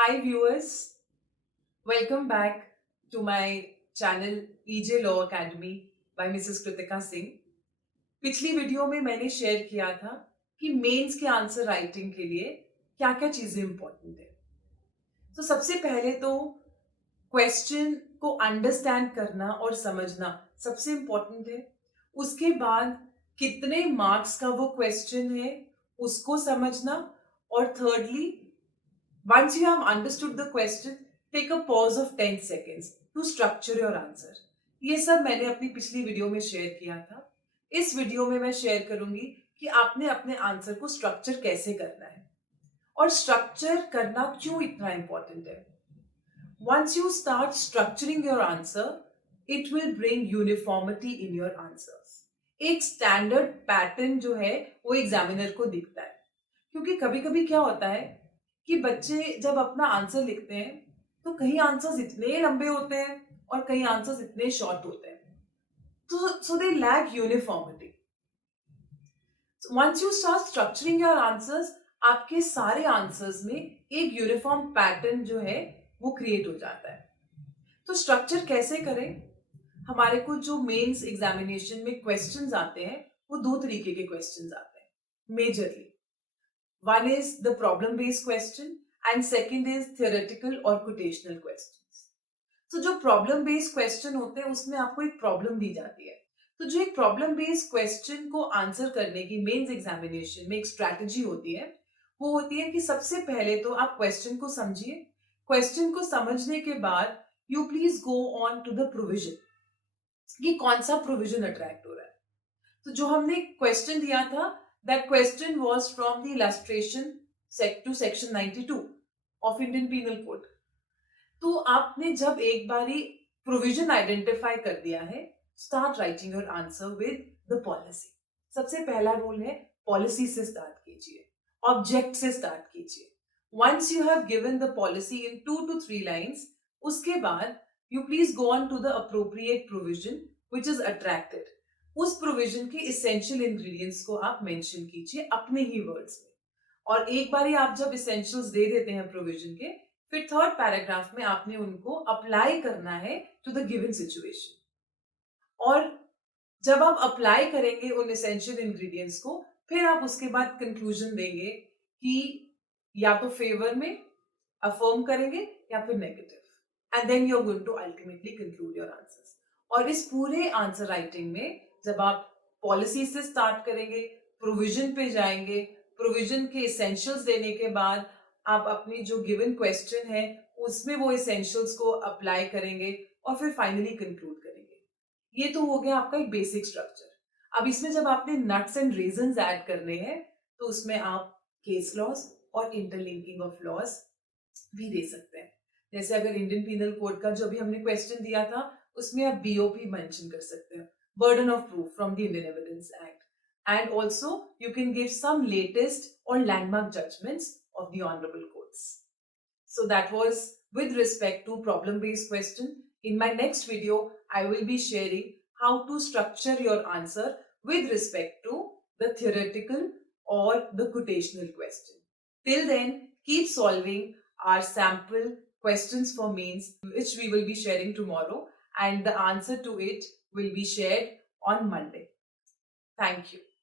Hi viewers, welcome back to my channel EJ Law Academy by Mrs. Kritika Singh. पिछली video में मैंने share किया था कि मेंस के आंसर राइटिंग के लिए क्या-क्या चीजें इंपॉर्टेंट है। तो सबसे पहले तो क्वेश्चन को अंडरस्टैंड करना और समझना सबसे इंपॉर्टेंट है। उसके बाद कितने मार्क्स का वो क्वेश्चन है उसको समझना और thirdly once you have understood the question, take a pause of 10 seconds to structure your answer. ये सब मैंने अपनी पिछली वीडियो में शेयर किया था। इस वीडियो में मैं शेयर करूंगी कि आपने अपने आंसर को स्ट्रक्चर कैसे करना है और स्ट्रक्चर करना क्यों इतना इंपॉर्टेंट है। Once you start structuring your answer, it will bring uniformity in your answers. एक स्टैंडर्ड पैटर्न जो है वो एग्जामिनर को दिखता है, क्योंकि कभी-कभी क्या होता है कि बच्चे जब अपना आंसर लिखते हैं तो कई आंसर्स इतने लंबे होते हैं और कई आंसर्स इतने शॉर्ट होते हैं, तो so they lack uniformity. Once you start structuring your answers, आपके सारे आंसर्स में एक यूनिफॉर्म पैटर्न जो है वो क्रिएट हो जाता है। तो स्ट्रक्चर कैसे करें? हमारे को जो मेंस एग्जामिनेशन में क्वेश्चंस आते हैं वो दो तरीके के क्वेश्चंस आते हैं majorly. One is the problem based question and second is theoretical or quotational questions. तो जो प्रॉब्लम बेस्ड क्वेश्चन होते हैं उसमें आपको एक प्रॉब्लम दी जाती है। तो जो एक प्रॉब्लम बेस्ड क्वेश्चन को आंसर करने की मेंस एग्जामिनेशन में एक स्ट्रैटेजी होती है, वो होती है कि सबसे पहले तो आप क्वेश्चन को समझिए। क्वेश्चन को समझने के बाद you please go on to the provision कि कौन सा प्रोविजन अट्रैक्ट हो रहा है। तो जो हमने क्वेश्चन दिया था, that question was from the illustration to section 92 of Indian penal code. तो आपने जब एक बारी प्रोविजन आइडेंटिफाई कर दिया है, start writing your answer with the policy. सबसे पहला रूल है पॉलिसी से स्टार्ट कीजिए, ऑब्जेक्ट से स्टार्ट कीजिए। Once you have given the policy in 2 to 3 lines, उसके बाद you please go on to the appropriate provision which is attracted. उस प्रोविजन के इसेंशियल इंग्रेडिएंट्स को आप मेंशन कीजिए अपने ही वर्ड्स में। और एक बार आप जब इसेंशियल्स दे देते हैं प्रोविजन के, फिर थर्ड पैराग्राफ में आपने उनको अप्लाई करना है टू द गिवन सिचुएशन। और जब आप अप्लाई करेंगे उन इसेंशियल इंग्रेडिएंट्स को, फिर आप उसके बाद कंक्लूजन देंगे कि या तो फेवर में अफर्म करेंगे या फिर negative, and then you are going to ultimately conclude your answers. और इस पूरे आंसर राइटिंग में जब आप पॉलिसी से स्टार्ट करेंगे, प्रोविजन पे जाएंगे, प्रोविजन के इसेंशियल्स देने के बाद आप अपनी जो गिवन क्वेश्चन है उसमें वो इसेंशियल्स को अप्लाई करेंगे और फिर फाइनली कंक्लूड करेंगे। ये तो हो गया आपका एक बेसिक स्ट्रक्चर। अब इसमें जब आपने नट्स एंड रीजंस ऐड करने हैं, तो उसमें आप केस लॉस और इंटरलिंकिंग ऑफ लॉस भी दे सकते हैं। जैसे अगर इंडियन पीनल कोड का जो भी हमने क्वेश्चन दिया था, उसमें आप बीओपी मेंशन कर सकते हैं, burden of proof from the Indian Evidence Act. And also, you can give some latest or landmark judgments of the honorable courts. So that was with respect to problem-based question. In my next video, I will be sharing how to structure your answer with respect to the theoretical or the quotational question. Till then, keep solving our sample questions for mains, which we will be sharing tomorrow, and the answer to it will be shared on Monday. Thank you.